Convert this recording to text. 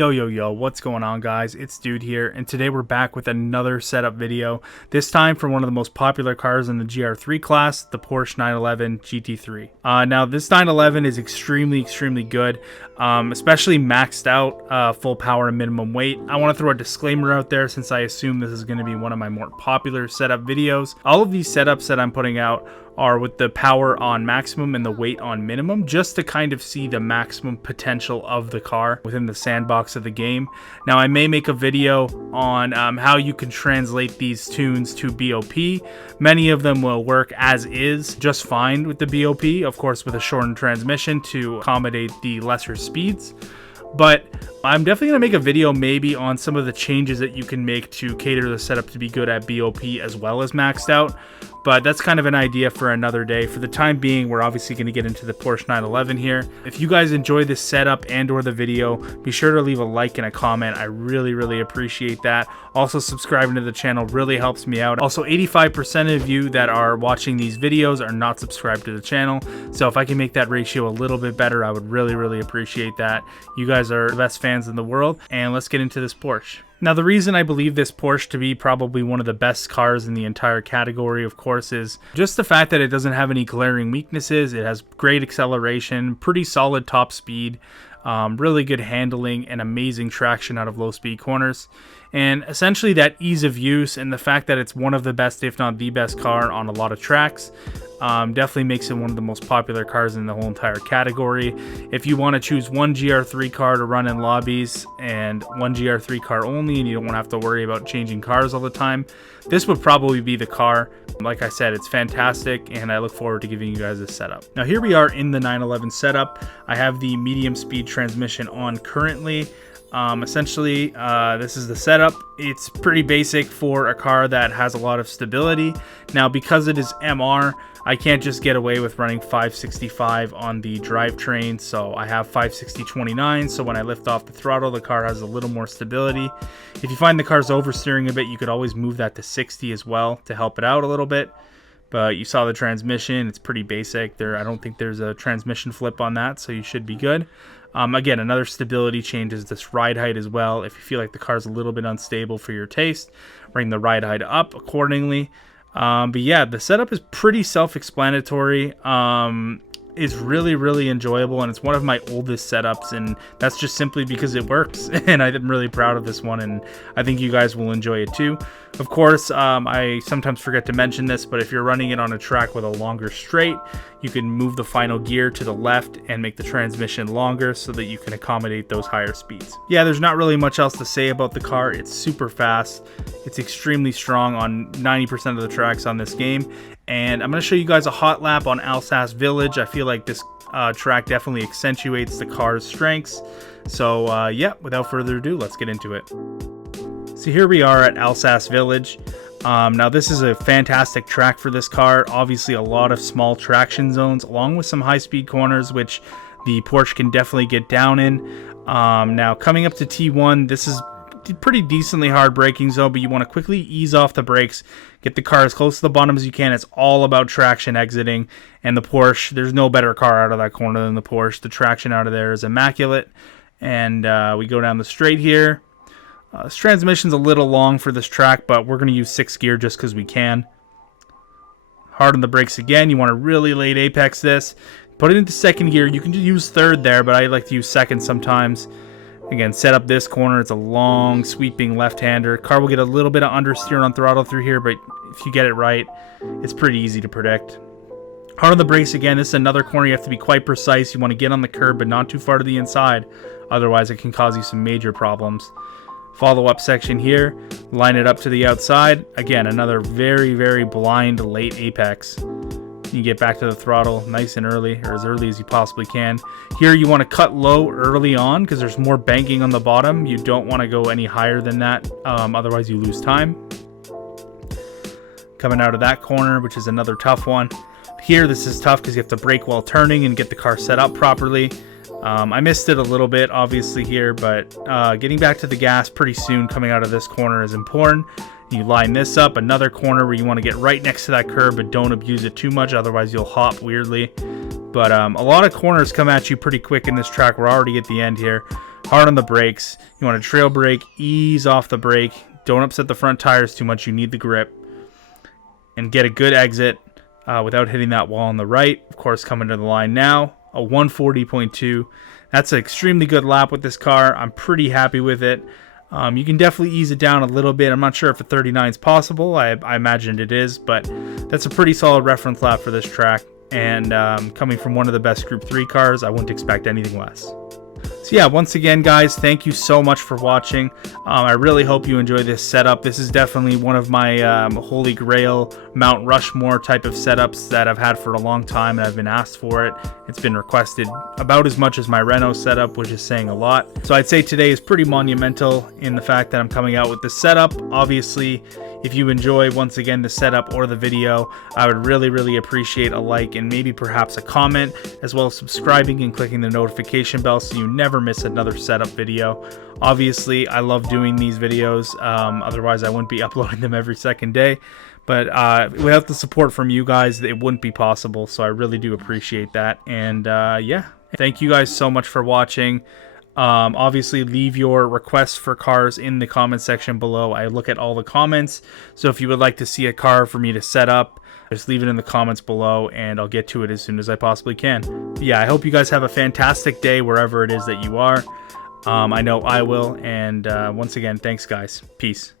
Yo, what's going on, guys? It's Dude here, and today we're back with another setup video, this time for one of the most popular cars in the GR3 class, the Porsche 911 GT3. Now, this 911 is extremely good, especially maxed out, full power and minimum weight. I want to throw a disclaimer out there since I assume this is going to be one of my more popular setup videos. All of these setups that I'm putting out are with the power on maximum and the weight on minimum, just to kind of see the maximum potential of the car within the sandbox of the game. Now, I may make a video on how you can translate these tunes to BOP. Many of them will work as is just fine with the BOP, of course with a shortened transmission to accommodate the lesser speeds. But I'm definitely going to make a video maybe on some of the changes that you can make to cater the setup to be good at BOP as well as maxed out. But that's kind of an idea for another day. For the time being, we're obviously going to get into the Porsche 911 here. If you guys enjoy this setup and or the video, be sure to leave a like and a comment. I really appreciate that. Also, subscribing to the channel really helps me out. Also, 85% of you that are watching these videos are not subscribed to the channel. So if I can make that ratio a little bit better, I would really appreciate that. You guys are the best fans in the world. And let's get into this Porsche. Now, the reason I believe this Porsche to be probably one of the best cars in the entire category, of course, is just the fact that it doesn't have any glaring weaknesses. It has great acceleration, pretty solid top speed, really good handling, and amazing traction out of low-speed corners. And essentially that ease of use and the fact that it's one of the best, if not the best car on a lot of tracks, definitely makes it one of the most popular cars in the whole entire category. If you want to choose one GR3 car to run in lobbies and one GR3 car only, and you don't want to have to worry about changing cars all the time, this would probably be the car. Like I said, it's fantastic, and I look forward to giving you guys this setup. Now, here we are in the 911 setup. I have the medium speed transmission on currently. Essentially, this is the setup. It's pretty basic for a car that has a lot of stability. Now, because it is MR, I can't just get away with running 565 on the drivetrain, so I have 560/29, so when I lift off the throttle, the car has a little more stability. If you find the car's oversteering a bit, you could always move that to 60 as well to help it out a little bit. But you saw the transmission, it's pretty basic. I don't think there's a transmission flip on that, so you should be good. Again, another stability change is this ride height as well. If you feel like the car's a little bit unstable for your taste, bring the ride height up accordingly. But yeah, the setup is pretty self-explanatory. It's really enjoyable, and it's one of my oldest setups, and that's just simply because it works. And I'm really proud of this one, and I think you guys will enjoy it too. Of course, I sometimes forget to mention this, but if you're running it on a track with a longer straight, you can move the final gear to the left and make the transmission longer so that you can accommodate those higher speeds. Yeah, there's not really much else to say about the car. It's super fast. It's extremely strong on 90% of the tracks on this game. And I'm going to show you guys a hot lap on Alsace Village. I feel like this track definitely accentuates the car's strengths. So yeah, without further ado, let's get into it. So here we are at Alsace Village. Now this is a fantastic track for this car. Obviously a lot of small traction zones along with some high-speed corners, which the Porsche can definitely get down in. Now coming up to T1, this is pretty decently hard braking zone, but you want to quickly ease off the brakes, get the car as close to the bottom as you can. It's all about traction exiting, and the Porsche, there's no better car out of that corner than the Porsche. The traction out of there is immaculate. And we go down the straight here. This transmission's a little long for this track, but we're going to use 6th gear just because we can. Hard on the brakes again. You want to really late apex this. Put it into 2nd gear. You can use 3rd there, but I like to use 2nd sometimes. Again, set up this corner. It's a long, sweeping left-hander. Car will get a little bit of understeer on throttle through here, but if you get it right, it's pretty easy to predict. Hard on the brakes again. This is another corner. You have to be quite precise. You want to get on the curb, but not too far to the inside. Otherwise, it can cause you some major problems. Follow-up section here. Line it up to the outside. Again, another very blind late apex. You get back to the throttle nice and early, or as early as you possibly can. Here you want to cut low early on because there's more banking on the bottom. You don't want to go any higher than that, otherwise you lose time. Coming out of that corner, which is another tough one. Here this is tough because you have to brake while turning and get the car set up properly. I missed it a little bit obviously here, but getting back to the gas pretty soon coming out of this corner is important. You line this up, another corner where you want to get right next to that curb, but don't abuse it too much, otherwise you'll hop weirdly. But a lot of corners come at you pretty quick in this track. We're already at the end here. hard on the brakes. You want to trail brake, ease off the brake. Don't upset the front tires too much. You need the grip. And get a good exit without hitting that wall on the right. Of course, coming to the line now, a 140.2. That's an extremely good lap with this car. I'm pretty happy with it. You can definitely ease it down a little bit. I'm not sure if a 39 is possible. I imagine it is, but that's a pretty solid reference lap for this track. And coming from one of the best Group 3 cars, I wouldn't expect anything less. So yeah, once again, guys, thank you so much for watching. I really hope you enjoy this setup. This is definitely one of my holy grail Mount Rushmore type of setups that I've had for a long time, and I've been asked for it. It's been requested about as much as my Renault setup, which is saying a lot. So I'd say today is pretty monumental in the fact that I'm coming out with this setup. Obviously, if you enjoy, once again, the setup or the video, I would really appreciate a like and maybe perhaps a comment, as well as subscribing and clicking the notification bell so you never miss another setup video. Obviously, I love doing these videos, otherwise I wouldn't be uploading them every second day. But without the support from you guys, it wouldn't be possible, so I really do appreciate that. And yeah, thank you guys so much for watching. Obviously, leave your requests for cars in the comment section below. I look at all the comments, so if you would like to see a car for me to set up, just leave it in the comments below and I'll get to it as soon as I possibly can. Yeah, I hope you guys have a fantastic day wherever it is that you are. I know I will, and once again, thanks guys. Peace.